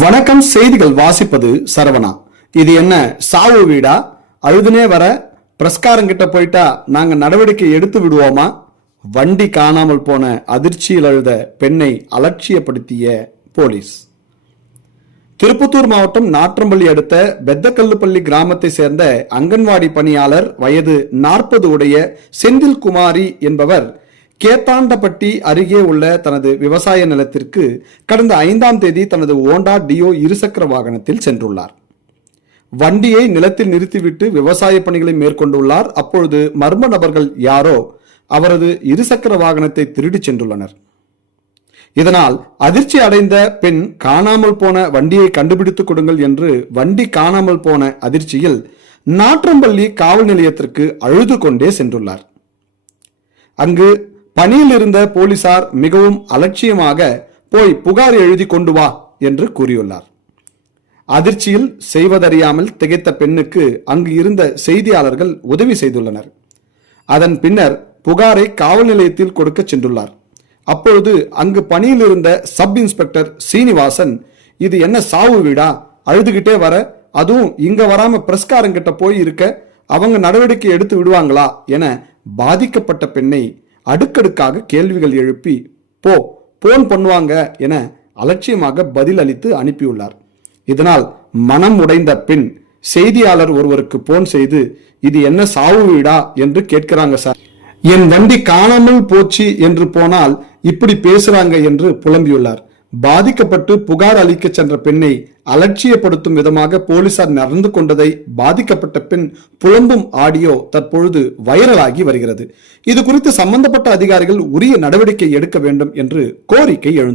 வணக்கம். செய்திகள் வாசிப்பது சரவணா. இது என்ன சாவு வீடா? அழுதுனே வர பிரஸ்காரங்கிட்ட போயிட்டா நாங்க நடவடிக்கை எடுத்து விடுவோமா? வண்டி காணாமல் போன அதிர்ச்சியில் அழுத பெண்ணை அலட்சியப்படுத்திய போலீஸ். திருப்பத்தூர் மாவட்டம் நாற்றம்பள்ளி அடுத்த பெத்தக்கல்லுப்பள்ளி கிராமத்தை சேர்ந்த அங்கன்வாடி பணியாளர் வயது 40 உடைய செந்தில்குமாரி என்பவர் கேத்தாண்டப்பட்டி அருகே உள்ள தனது விவசாய நிலத்திற்கு கடந்த 5ஆம் தேதி தனது ஹோண்டா டியோ இருசக்கர வாகனத்தில் சென்றுள்ளார். வண்டியை நிலத்தில் நிறுத்திவிட்டு விவசாய பணிகளை மேற்கொண்டுள்ளார். அப்பொழுது மர்ம நபர்கள் யாரோ அவரது இருசக்கர வாகனத்தை திருடி சென்றுள்ளனர். இதனால் அதிர்ச்சி அடைந்த பெண் காணாமல் போன வண்டியை கண்டுபிடித்துக் கொடுங்கள் என்று வண்டி காணாமல் போன அதிர்ச்சியில் நாற்றம்பள்ளி காவல் நிலையத்திற்கு அழுது கொண்டே சென்றுள்ளார். அங்கு பணியில் இருந்த போலீசார் மிகவும் அலட்சியமாக போய் புகார் எழுதி கொண்டு வா என்று கூறியுள்ளார். அதிர்ச்சியில் செய்வதறியாமல் திகைத்த பெண்ணுக்கு அங்கு இருந்த செய்தியாளர்கள் உதவி செய்துள்ளனர். அதன் பின்னர் புகாரை காவல் நிலையத்தில் கொடுக்க சென்றுள்ளார். அப்பொழுது அங்கு பணியில் இருந்த சப் இன்ஸ்பெக்டர் சீனிவாசன், இது என்ன சாவு வீடா? அழுதுகிட்டே வர, அதுவும் இங்க வராம பிரஸ்காரங்கிட்ட போய் இருக்க, அவங்க நடவடிக்கை எடுத்து விடுவாங்களா என பாதிக்கப்பட்ட பெண்ணை அடுக்கடுக்காக கேள்விகள் எழுப்பி போன் பண்ணுவாங்க என அலட்சியமாக பதில் அளித்து அனுப்பியுள்ளார். இதனால் மனம் உடைந்த பெண் செய்தியாளர் ஒருவருக்கு போன் செய்து, இது என்ன சாவு வீடா என்று கேட்கிறாங்க சார், என் வண்டி காணாமல் போச்சு என்று போனால் இப்படி பேசுறாங்க என்று புலம்பியுள்ளார். பாதிக்கப்பட்டு புகார் அளிக்க சென்ற பெண்ணை அலட்சியப்படுத்தும் விதமாக போலீசார் நடந்து கொண்டதை பாதிக்கப்பட்ட பெண் புலம்பும் ஆடியோ தற்பொழுது வைரலாகி வருகிறது. இது குறித்து சம்பந்தப்பட்ட அதிகாரிகள் உரிய நடவடிக்கை எடுக்க வேண்டும் என்று கோரிக்கை எழுந்துள்ளது.